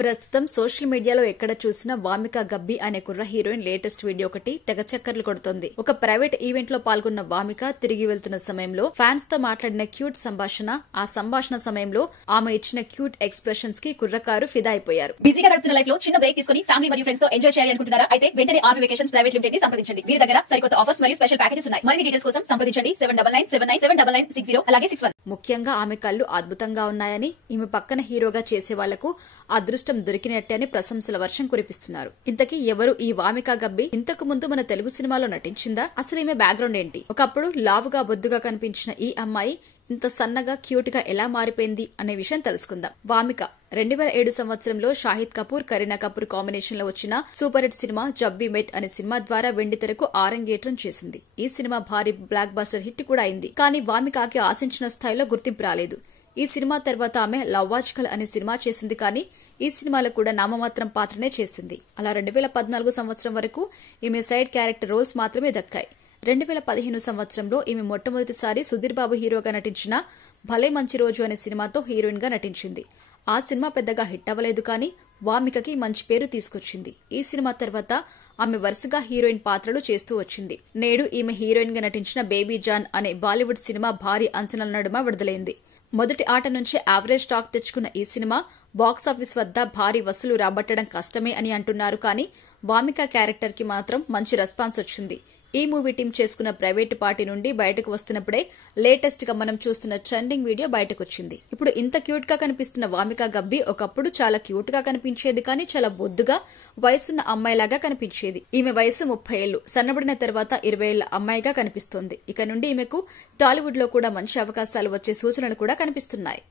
ప్రస్తుతం సోషల్ మీడియాలో ఎక్కడ చూసినా వామిక గబ్బి అనే కుర్ర హీరోయిన్ లేటెస్ట్ వీడియో ఒకటి తెగ చక్కర్లు కొడుతోంది. ఒక ప్రైవేట్ ఈవెంట్ లో పాల్గొన్న వామిక తిరిగి వెళ్తున్న సమయంలో ఫ్యాన్స్ తో మాట్లాడిన క్యూట్ సంభాషణ, ఆ సంభాషణ సమయంలో ఆమె ఇచ్చిన క్యూట్ ఎక్స్ప్రెషన్స్ కి కుర్రకారు ఫిదా అయిపోయారు. బిజీగా గడుపుతున్న లైఫ్ లో చిన్న బ్రేక్ తీసుకుని ఫ్యామిలీ మరియు ఫ్రెండ్స్ తో ఎంజాయ్ చేయాలి అనుకుంటున్నారా? అయితే వెంటనే ఆర్మీ వెకేషన్స్ ప్రైవేట్ లిమిటెడ్ ని సంప్రదించండి. వీరి దగ్గర సరికొత్త ఆఫర్స్ మరియు స్పెషల్ ప్యాకేజెస్ ఉన్నాయి. మరిన్ని డీటెయిల్స్ కోసం సంప్రదించండి 7997979960 అలాగే 61. ముఖ్యంగా ఆమె కళ్ళు అద్భుతంగా ఉన్నాయని, ఈమె పక్కన హీరోగా చేసే వాళ్లకు అదృష్టం దొరికినట్టే అని ప్రశంసల వర్షం కురిపిస్తున్నారు. ఇంతకీ ఎవరు ఈ వామిక గబ్బి? ఇంతకు ముందు మన తెలుగు సినిమాలో నటించిందా? అసలు ఈమె బ్యాక్గ్రౌండ్ ఏంటి? ఒకప్పుడు లావుగా బొద్దుగా కనిపించిన ఈ అమ్మాయి ఇంత సన్నగా క్యూట్ గా ఎలా మారిపోయింది అనే విషయం తెలుసుకుందాం. వామిక 2007 సంవత్సరంలో షాహిద్ కపూర్, కరీనా కపూర్ కాంబినేషన్ లో వచ్చిన సూపర్ హిట్ సినిమా జబ్ వి మెట్ అనే సినిమా ద్వారా వెండితెరకు ఆరంగేట్రం చేసింది. ఈ సినిమా భారీ బ్లాక్ బస్టర్ హిట్ కూడా అయింది. కానీ వామికకి ఆశించిన స్థాయిలో గుర్తింపు రాలేదు. ఈ సినిమా తర్వాత ఆమె లవ్వాజ్కల్ అనే సినిమా చేసింది. కానీ ఈ సినిమాలో కూడా నామమాత్రం పాత్రనే చేసింది. అలా 2014 సంవత్సరం వరకు ఈమె సైడ్ క్యారెక్టర్ రోల్స్ మాత్రమే దక్కాయి. 2015 సంవత్సరంలో ఈమె మొట్టమొదటిసారి సుధీర్ బాబు హీరోగా నటించిన భలే మంచి రోజు అనే సినిమాతో హీరోయిన్ గా నటించింది. ఆ సినిమా పెద్దగా హిట్ అవ్వలేదు, కానీ వామికకి మంచి పేరు తీసుకొచ్చింది. ఈ సినిమా తర్వాత ఆమె వరుసగా హీరోయిన్ పాత్రలు చేస్తూ వచ్చింది. నేడు ఈమె హీరోయిన్ గా నటించిన బేబీ జాన్ అనే బాలీవుడ్ సినిమా భారీ అంచనాల నడుమ విడుదలైంది. మొదటి ఆట నుంచి యావరేజ్ టాక్ తెచ్చుకున్న ఈ సినిమా బాక్సాఫీస్ వద్ద భారీ వసూలు రాబట్టడం కష్టమే అని అంటున్నారు. కానీ వామిక క్యారెక్టర్ కి మాత్రం మంచి రెస్పాన్స్ వచ్చింది. ఈ మూవీ టీం చేసుకున్న ప్రైవేట్ పార్టీ నుండి బయటకు వస్తున్నప్పుడే లేటెస్ట్ గా మనం చూస్తున్న ట్రెండింగ్ వీడియో బయటకు వచ్చింది. ఇప్పుడు ఇంత క్యూట్ గా కనిపిస్తున్న వామిక గబ్బి ఒకప్పుడు చాలా క్యూట్ గా కనిపించేది, కానీ చాలా బొద్దుగా వయసున్న అమ్మాయిలాగా కనిపించేది. ఈమె వయసు 30 ఏళ్లు, సన్నబడిన తర్వాత 20 ఏళ్ల అమ్మాయిగా కనిపిస్తోంది. ఇక నుండి ఈమెకు టాలీవుడ్ లో కూడా మంచి అవకాశాలు వచ్చే సూచనలు కూడా కనిపిస్తున్నాయి.